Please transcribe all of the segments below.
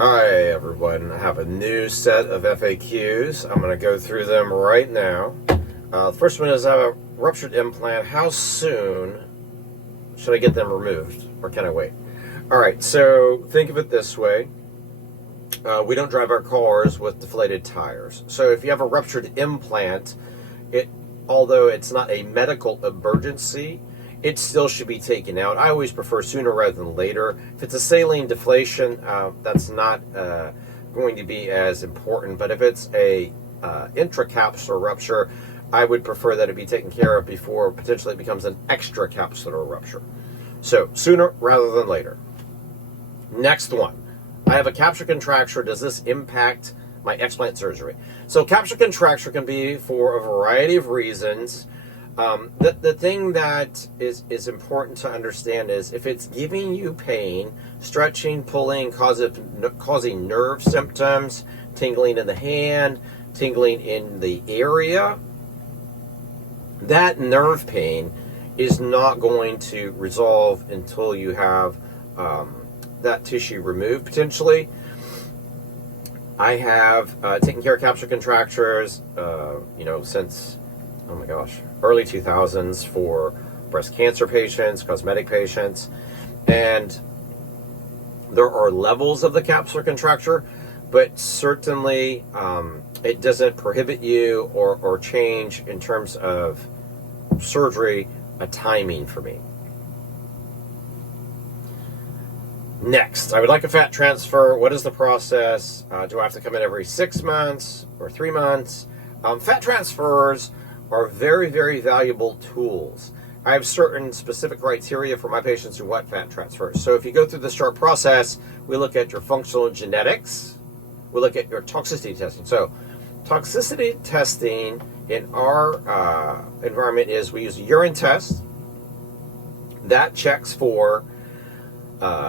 Hi everyone, I have a new set of FAQs. I'm going to go through them right now. The first one is, I have a ruptured implant. How soon should I get them removed, or can I wait? Alright, so think of it this way. We don't drive our cars with deflated tires. So if you have a ruptured implant, although it's not a medical emergency, it still should be taken out. I always prefer sooner rather than later. If it's a saline deflation, that's not going to be as important. But if it's a intracapsular rupture, I would prefer that it be taken care of before potentially it becomes an extracapsular rupture. So sooner rather than later. Next one. I have a capsular contracture. Does this impact my explant surgery? So capsular contracture can be for a variety of reasons. The thing that is important to understand is if it's giving you pain, stretching, pulling, causing nerve symptoms, tingling in the hand, tingling in the area, that nerve pain is not going to resolve until you have that tissue removed potentially. I have taken care of capsular contractures, since, oh my gosh, early 2000s for breast cancer patients, cosmetic patients, and there are levels of the capsular contracture, but certainly it doesn't prohibit you or change in terms of surgery a timing for me. Next, I would like a fat transfer. What is the process? Do I have to come in every 6 months or 3 months? Fat transfers are very, very valuable tools. I have certain specific criteria for my patients who want fat transfers. So if you go through this short process, we look at your functional genetics, we look at your toxicity testing. So toxicity testing in our environment is we use a urine test that checks for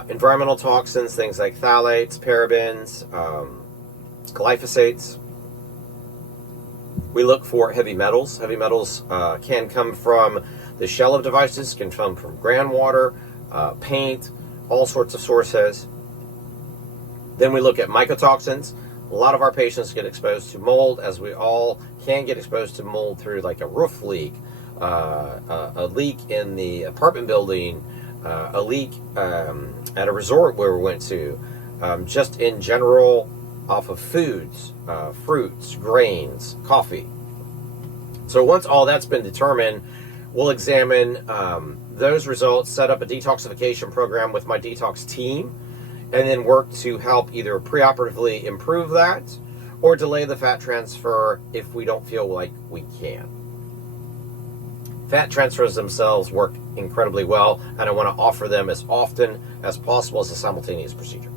environmental toxins, things like phthalates, parabens, glyphosates. We look for heavy metals. Heavy metals can come from the shell of devices, can come from groundwater, paint, all sorts of sources. Then we look at mycotoxins. A lot of our patients get exposed to mold, as we all can get exposed to mold through like a roof leak, a leak in the apartment building, a leak at a resort where we went to, just in general off of foods, fruits, grains, coffee. So once all that's been determined, we'll examine those results, set up a detoxification program with my detox team, and then work to help either preoperatively improve that or delay the fat transfer if we don't feel like we can. Fat transfers themselves work incredibly well, and I want to offer them as often as possible as a simultaneous procedure.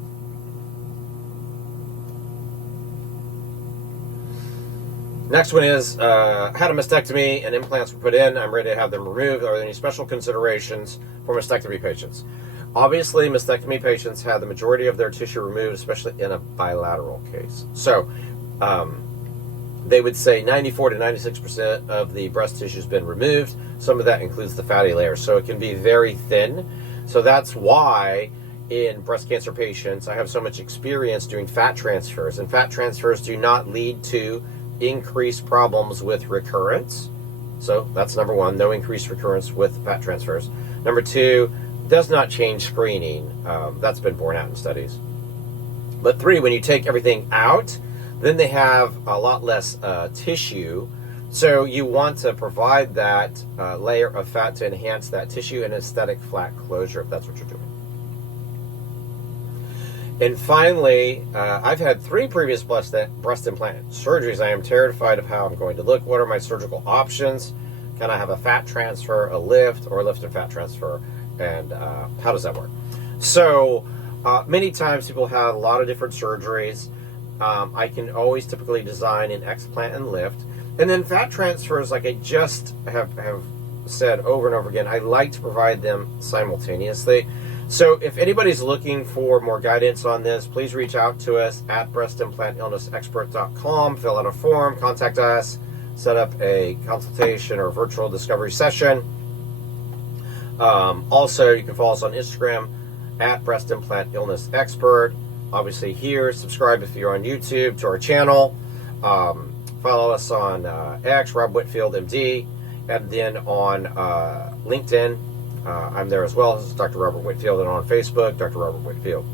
Next one is, had a mastectomy and implants were put in. I'm ready to have them removed. Are there any special considerations for mastectomy patients? Obviously, mastectomy patients have the majority of their tissue removed, especially in a bilateral case. So they would say 94 to 96% of the breast tissue has been removed. Some of that includes the fatty layer, so it can be very thin. So that's why in breast cancer patients, I have so much experience doing fat transfers. And fat transfers do not lead to increased problems with recurrence. So that's number one, no increased recurrence with fat transfers. Number two, does not change screening. That's been borne out in studies. But three, when you take everything out, then they have a lot less tissue. So you want to provide that layer of fat to enhance that tissue and aesthetic flat closure, if that's what you're doing. And finally, I've had 3 previous breast implant surgeries. I am terrified of how I'm going to look. What are my surgical options? Can I have a fat transfer, a lift, or a lift and fat transfer? And how does that work? So many times people have a lot of different surgeries. I can always typically design an explant and lift. And then fat transfers, like I just have said over and over again, I like to provide them simultaneously. So if anybody's looking for more guidance on this, please reach out to us at breastimplantillnessexpert.com, fill out a form, contact us, set up a consultation or virtual discovery session. Also, you can follow us on Instagram at Breast Implant Illness Expert. obviously here. Subscribe if you're on YouTube to our channel. Follow us on X, Rob Whitfield, MD, and then on LinkedIn. I'm there as well. This is Dr. Robert Whitfield, and on Facebook, Dr. Robert Whitfield.